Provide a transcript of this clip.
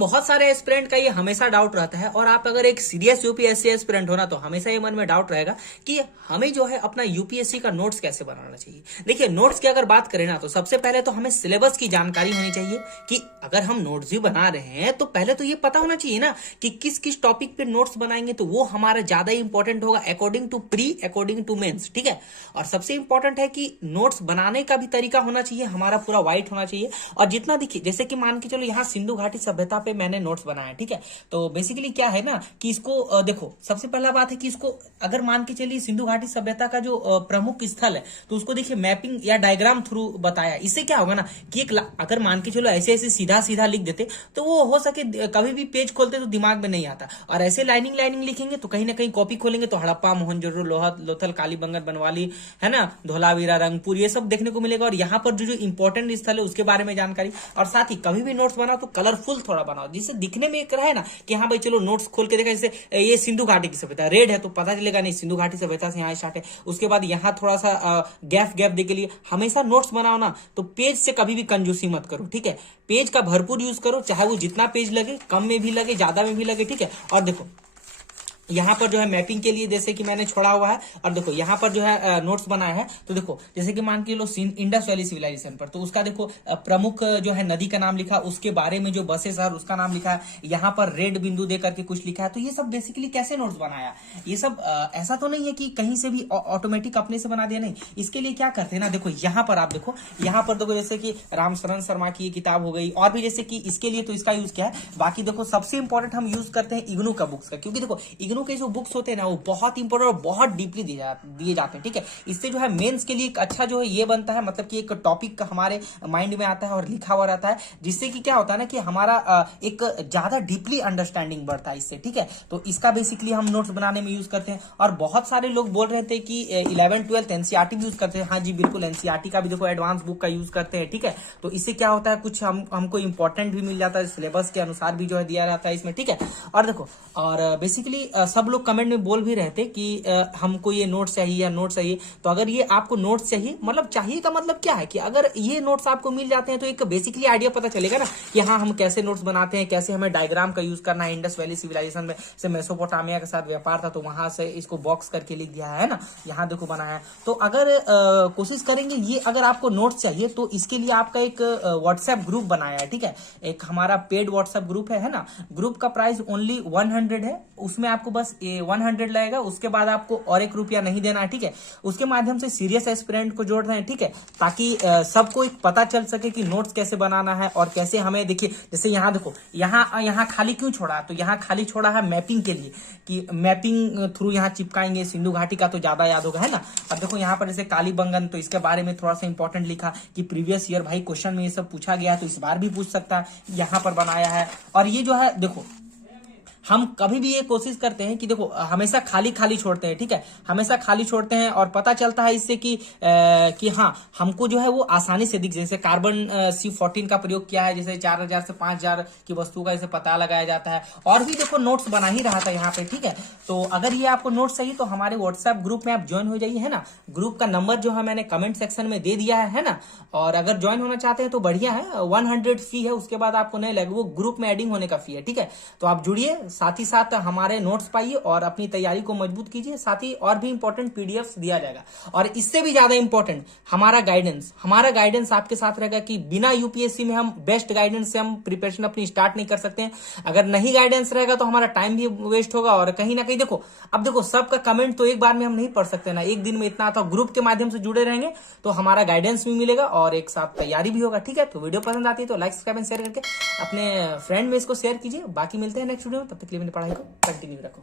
बहुत सारे एस्पिरेंट का ये हमेशा डाउट रहता है, और आप अगर एक सीरियस यूपीएससी एस्पिरेंट हो ना, तो हमेशा ये मन में डाउट रहेगा कि हमें जो है अपना यूपीएससी का नोट्स कैसे बनाना चाहिए। देखिए, नोट्स की अगर बात करें ना, तो सबसे पहले तो हमें सिलेबस की जानकारी होनी चाहिए कि अगर हम नोट्स भी बना रहे हैं तो पहले तो ये पता होना चाहिए ना कि किस किस टॉपिक पे नोट्स बनाएंगे, तो वो हमारा ज्यादा इंपॉर्टेंट होगा according to pre, according to mains. ठीक है, और सबसे इंपॉर्टेंट है कि नोट्स बनाने का भी तरीका होना चाहिए हमारा पूरा वाइट होना चाहिए। और जितना देखिए, जैसे कि मान के चलो यहाँ सिंधु घाटी सभ्यता पे मैंने नोट्स बनाया, ठीक है, तो बेसिकली क्या है ना कि इसको देखो, सबसे पहला बात है कि इसको अगर मान के चलिए सिंधु घाटी सभ्यता का जो प्रमुख स्थल है, तो उसको देखिए मैपिंग या डायग्राम थ्रू बताया। इससे क्या होगा ना कि अगर मान के चलो ऐसे ऐसे सीधा सीधा लिख देते तो वो हो सके कभी भी पेज खोलते तो दिमाग में नहीं आता, और ऐसे लाइनिंग लाइनिंग लिखेंगे तो कहीं ना कहीं कॉपी खोलेंगे तो हड़प्पा, मोहनजोदड़ो, लोथल, कालीबंगन, बनवाली, है ना, धोलावीरा, रंगपुर, ये सब देखने को मिलेगा। और यहाँ पर जो जो इंपॉर्टेंट स्थल है उसके बारे में जानकारी। और साथ ही कभी भी नोट्स बनाओ तो कलरफुल थोड़ा बनाओ, जिससे दिखने में एक रहे ना कि हाँ भाई चलो नोट्स खोल के देखा, जैसे ये सिंधु घाटी की सभ्यता रेड है तो पता चलेगा नहीं सिंधु घाटी सभ्यता से यहाँ स्टार्ट है। उसके बाद यहाँ थोड़ा सा गैप गैप दे के लिए हमेशा नोट्स बनाओ ना, तो पेज से कभी भी कंजूसी मत करो। ठीक है, पेज का भरपूर यूज करो, चाहे वो जितना पेज लगे, कम में भी लगे, ज्यादा में भी लगे। ठीक है, और देखो यहाँ पर जो है मैपिंग के लिए जैसे कि मैंने छोड़ा हुआ है, और देखो यहाँ पर जो है नोट्स बनाया है, तो देखो जैसे कि मान के लो इंडस वैली सिविलाइजेशन पर, तो उसका देखो प्रमुख जो है नदी का नाम लिखा, उसके बारे में जो बसे शहर उसका नाम लिखा है, यहाँ पर रेड बिंदु दे करके कुछ लिखा है। तो ये सब बेसिकली कैसे नोट्स बनाया, ये सब ऐसा तो नहीं है कि कहीं से भी ऑटोमेटिक अपने से बना दिया, नहीं। इसके लिए क्या करते हैं ना, देखो यहाँ पर आप देखो, यहाँ पर देखो जैसे कि रामशरण शर्मा की किताब हो गई, और भी जैसे कि इसके लिए तो इसका यूज क्या है। बाकी देखो सबसे इंपॉर्टेंट हम यूज करते हैं इग्नू का बुक्स का, क्योंकि देखो इग्नू के जो बुक्स होते हैं ना वो बहुत इंपॉर्टेंट और बहुत डीपली दिए जाते हैं। ठीक है, इससे जो है मेंस के लिए एक अच्छा जो है ये बनता है, मतलब कि एक टॉपिक हमारे माइंड में आता है और लिखा हुआ रहता है, जिससे कि क्या होता है ना कि हमारा एक ज्यादा डीपली अंडरस्टैंडिंग बढ़ता है इससे। ठीक है, तो इसका बेसिकली हम नोट्स बनाने में यूज करते हैं। और बहुत सारे लोग बोल रहे थे कि 11th 12th एनसीईआरटी भी यूज करते हैं। हाँ जी बिल्कुल, एनसीईआरटी का भी देखो एडवांस बुक का यूज करते हैं। ठीक है, तो इससे क्या होता है, कुछ हमको इंपॉर्टेंट भी मिल जाता है, सिलेबस के अनुसार भी जो है दिया जाता है इसमें। ठीक है, और देखो, और बेसिकली सब लोग कमेंट में बोल भी रहे थे कि हमको ये नोट्स चाहिए या नोट्स चाहिए। तो अगर ये आपको नोट्स चाहिए, मतलब चाहिए का मतलब क्या है कि अगर ये नोट्स आपको मिल जाते हैं तो एक बेसिकली आइडिया पता चलेगा ना कि हाँ हम कैसे नोट्स बनाते हैं, कैसे हमें डायग्राम का यूज करना है। इंडस वैली सिविलाइजेशन में से मेसोपोटामिया के साथ व्यापार था, तो वहां से इसको बॉक्स करके लिख दिया है ना, यहाँ देखो बनाया है। तो अगर कोशिश करेंगे, ये अगर आपको नोट्स चाहिए तो इसके लिए आपका एक व्हाट्सएप ग्रुप बनाया है। ठीक है, एक हमारा पेड व्हाट्सएप ग्रुप है ना, ग्रुप का प्राइस ओनली 100 है, उसमें आपको बस 100 लगेगा, उसके बाद आपको और ₹1 नहीं देना है। ठीक है, उसके माध्यम से सीरियस एस्पिरेंट को जोड़ रहे हैं। ठीक है, ताकि सबको एक पता चल सके कि नोट्स कैसे बनाना है और कैसे हमें, देखिए जैसे यहाँ देखो, यहाँ खाली क्यों छोड़ा, तो यहाँ खाली छोड़ा है मैपिंग के लिए, कि मैपिंग थ्रू यहाँ चिपकाएंगे। सिंधु घाटी का तो ज्यादा याद होगा, है ना। अब देखो यहाँ पर जैसे कालीबंगन, तो इसके बारे में थोड़ा सा इंपॉर्टेंट लिखा कि प्रीवियस ईयर भाई क्वेश्चन में ये सब पूछा गया है, तो इस बार भी पूछ सकता है, यहाँ पर बनाया है। और ये जो है देखो, हम कभी भी ये कोशिश करते हैं कि देखो हमेशा खाली खाली छोड़ते हैं। ठीक है, हमेशा खाली छोड़ते हैं, और पता चलता है इससे कि हाँ हमको जो है वो आसानी से दिख, जैसे कार्बन C14 का प्रयोग किया है, जैसे 4000 से 5000 की वस्तु का इसे पता लगाया जाता है। और भी देखो नोट्स बना ही रहा था यहाँ पे। ठीक है, तो अगर ये आपको नोट्स चाहिए तो हमारे व्हाट्सएप ग्रुप में आप ज्वाइन हो जाइए, है ना। ग्रुप का नंबर जो है मैंने कमेंट सेक्शन में दे दिया है ना। और अगर ज्वाइन होना चाहते हैं तो बढ़िया है, 100 फी है, उसके बाद आपको नहीं लगेगा, वो ग्रुप में एडिंग होने का फी है। ठीक है, तो आप जुड़िए, साथ ही साथ हमारे नोट्स पाइए और अपनी तैयारी को मजबूत कीजिए। साथ ही और भी इंपॉर्टेंट पीडीएफ दिया जाएगा, और इससे भी ज्यादा इंपॉर्टेंट हमारा गाइडेंस आपके साथ रहेगा, कि बिना यूपीएससी में हम बेस्ट गाइडेंस से हम प्रिपरेशन अपनी स्टार्ट नहीं कर सकते हैं। अगर नहीं गाइडेंस रहेगा तो हमारा टाइम भी वेस्ट होगा, और कहीं ना कहीं देखो, अब देखो सबका कमेंट तो एक बार में हम नहीं पढ़ सकते ना, एक दिन में इतना आता। ग्रुप के माध्यम से जुड़े रहेंगे तो हमारा गाइडेंस भी मिलेगा और एक साथ तैयारी भी होगा। ठीक है, तो वीडियो पसंद आती है तो लाइक, सब्सक्राइब एंड शेयर करके अपने फ्रेंड में इसको शेयर कीजिए। बाकी मिलते हैं नेक्स्ट वीडियो में, तब तक के लिए मेरी पढ़ाई को कंटिन्यू रखो।